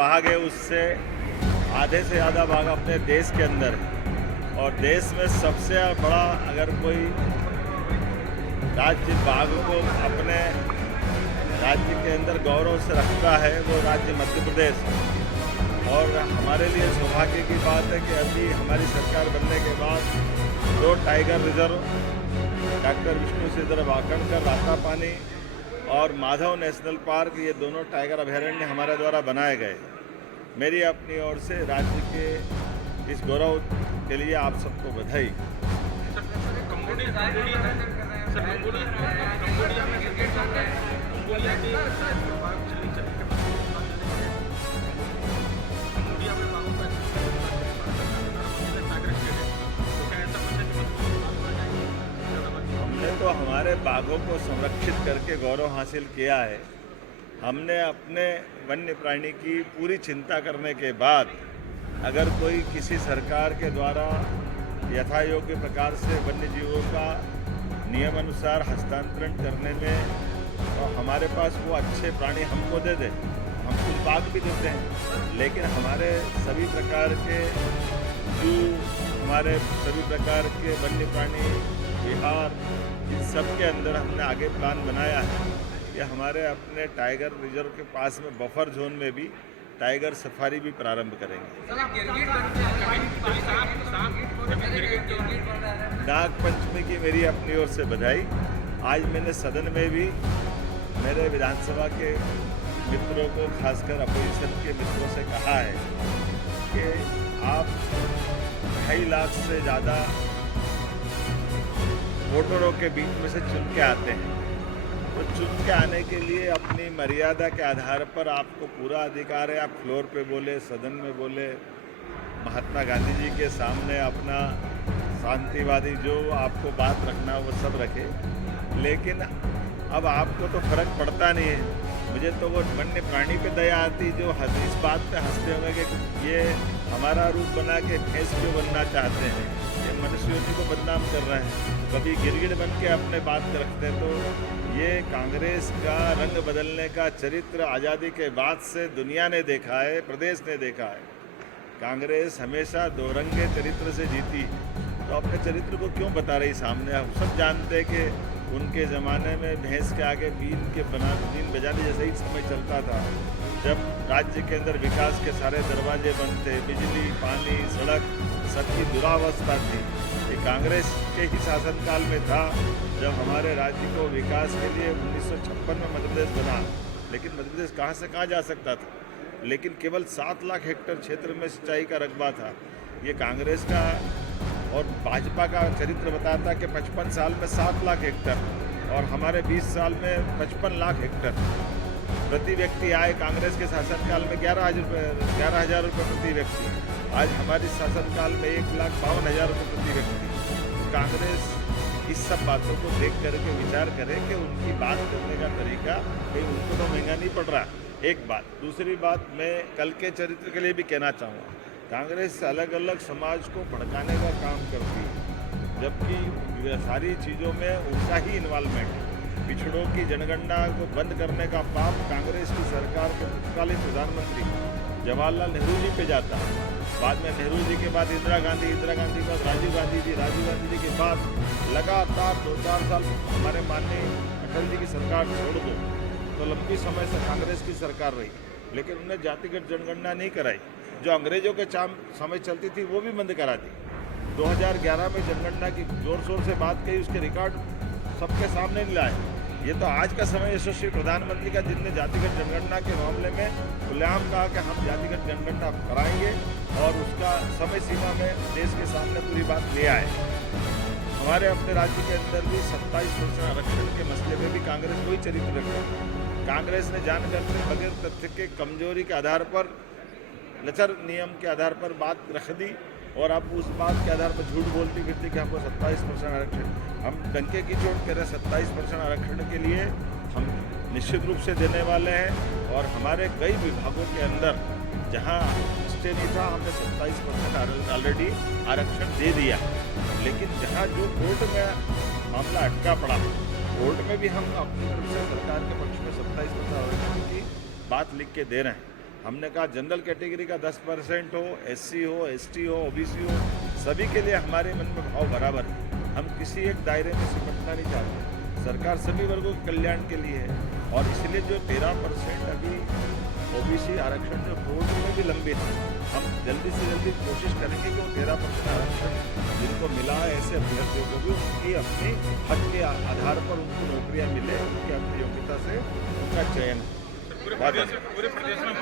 भाग है उससे आधे से ज़्यादा भाग अपने देश के अंदर है। और देश में सबसे बड़ा अगर कोई राज्य भाग को अपने राज्य के अंदर गौरव से रखता है वो राज्य मध्य प्रदेश है। और हमारे लिए सौभाग्य की बात है कि अभी हमारी सरकार बनने के बाद 2 tiger reserve doctor Vishnu सिद्धर Wakankar Ratapani और माधव नेशनल पार्क, ये दोनों टाइगर अभयारण्य हमारे द्वारा बनाए गए। मेरी अपनी ओर से राज्य के इस गौरव के लिए आप सबको बधाई। हमने तो हमारे बाघों को संरक्षित करके गौरव हासिल किया है। हमने अपने वन्य प्राणी की पूरी चिंता करने के बाद अगर कोई किसी सरकार के द्वारा यथायोग्य प्रकार से वन्य जीवों का नियम अनुसार हस्तांतरण करने में तो हमारे पास वो अच्छे प्राणी हमको दे दे, हम कुछ बाघ भी देते हैं। लेकिन हमारे सभी प्रकार के जू, हमारे सभी प्रकार के वन्य प्राणी विहार, इन सब के अंदर हमने आगे प्लान बनाया है कि हमारे अपने टाइगर रिजर्व के पास में बफर जोन में भी टाइगर सफारी भी प्रारंभ करेंगे। नाग पंचमी की मेरी अपनी ओर से बधाई। आज मैंने सदन में भी मेरे विधानसभा के मित्रों को, खासकर अपोजिशन के मित्रों से कहा है कि आप 2.5 लाख से ज़्यादा वोटरों के बीच में से चुन के आते हैं, तो चुन के आने के लिए अपनी मर्यादा के आधार पर आपको पूरा अधिकार है। आप फ्लोर पे बोले, सदन में बोले, महात्मा गांधी जी के सामने अपना शांतिवादी जो आपको बात रखना वो सब रखे। लेकिन अब आपको तो फर्क पड़ता नहीं है। मुझे तो वो वन्य प्राणी पे दया आती जो इस बात पे हंसते होंगे कि ये हमारा रूप बना के भैंस क्यों बनना चाहते हैं, ये मनुष्यों को बदनाम कर रहे हैं, कभी गिरगिट बन के अपने बात रखते हैं। तो ये कांग्रेस का रंग बदलने का चरित्र आज़ादी के बाद से दुनिया ने देखा है, प्रदेश ने देखा है। कांग्रेस हमेशा दोरंगे चरित्र से जीती, तो अपने चरित्र को क्यों बता रही सामने। हम सब जानते हैं कि उनके ज़माने में भैंस के आगे बीन बजाने जैसा ही समय चलता था, जब राज्य के अंदर विकास के सारे दरवाजे बंद थे, बिजली, पानी, सड़क, सबकी दुरावस्था थी। ये कांग्रेस के ही शासनकाल में था जब हमारे राज्य को विकास के लिए 1956 में मध्य प्रदेश बना। लेकिन मध्य प्रदेश कहाँ से कहाँ जा सकता था, लेकिन केवल 7 लाख हेक्टेयर क्षेत्र में सिंचाई का रकबा था। ये कांग्रेस का और भाजपा का चरित्र बताता कि 55 साल में 7 लाख हेक्टेयर और हमारे 20 साल में 55 लाख हेक्टेयर प्रति व्यक्ति आए। कांग्रेस के शासनकाल में 11,000 रुपये प्रति व्यक्ति, आज हमारे शासनकाल में 1,52,000 रुपये प्रति व्यक्ति। कांग्रेस इस सब बातों को देख करके विचार करे कि उनकी बात करने का तरीका कहीं उनको तो महंगा नहीं पड़ रहा। एक बात। दूसरी बात, मैं कल के चरित्र के लिए भी कहना चाहूँगा, कांग्रेस अलग अलग समाज को भड़काने का काम करती है, जबकि सारी चीज़ों में उनका ही इन्वॉल्वमेंट है। पिछड़ों की जनगणना को बंद करने का पाप कांग्रेस की सरकार के तत्कालीन प्रधानमंत्री जवाहरलाल नेहरू जी पे जाता है। बाद में नेहरू जी के बाद इंदिरा गांधी के बाद राजीव गांधी जी के बाद लगातार 2-4 साल हमारे माननीय अटल जी की सरकार छोड़ दो तो लंबी समय से कांग्रेस की सरकार रही, लेकिन उन्हें जातिगत जनगणना नहीं कराई। जो अंग्रेजों के समय चलती थी वो भी बंद करा दी। 2011 में जनगणना की जोर शोर से बात कही, उसके रिकॉर्ड सबके सामने नहीं लाए। ये तो आज का समय यशस्वी प्रधानमंत्री का, जिनने जातिगत जनगणना के मामले में खुलेआम कहा कि हम जातिगत जनगणना कराएंगे और उसका समय सीमा में देश के सामने पूरी बात ले आए। हमारे अपने राज्य के अंदर भी 27% आरक्षण के मसले में भी कांग्रेस कोई चरित्र रखा। कांग्रेस ने जानकर के बगैर तथ्य के कमजोरी के आधार पर, लचर नियम के आधार पर बात रख दी और अब उस बात के आधार पर झूठ बोलती फिरती कि हमको 27% आरक्षण। हम डंके की चोट करें 27% आरक्षण के लिए हम निश्चित रूप से देने वाले हैं। और हमारे कई विभागों के अंदर जहां स्टे नहीं था, हमने 27% ऑलरेडी आरक्षण दे दिया। लेकिन जहां जो कोर्ट में मामला अटका पड़ा, कोर्ट में भी हम अपनी तरफ से सरकार के पक्ष में 27% आरक्षण की बात लिख के दे रहे हैं। हमने कहा जनरल कैटेगरी का 10% हो, SC हो, ST हो, OBC हो, सभी के लिए हमारे मन में भाव बराबर है। हम किसी एक दायरे में सिमटना नहीं चाहते। सरकार सभी वर्गों के कल्याण के लिए है और इसलिए जो 13% अभी OBC आरक्षण जो कोर्ट में भी लंबित है, हम जल्दी से जल्दी कोशिश करेंगे कि वो 13% आरक्षण जिनको मिला है ऐसे अभ्यर्थियों को भी उनकी अपनी हक के आधार पर उनको नौकरियां मिले, उनकी अपनी योग्यता से उनका चयन। पूरे प्रदेश में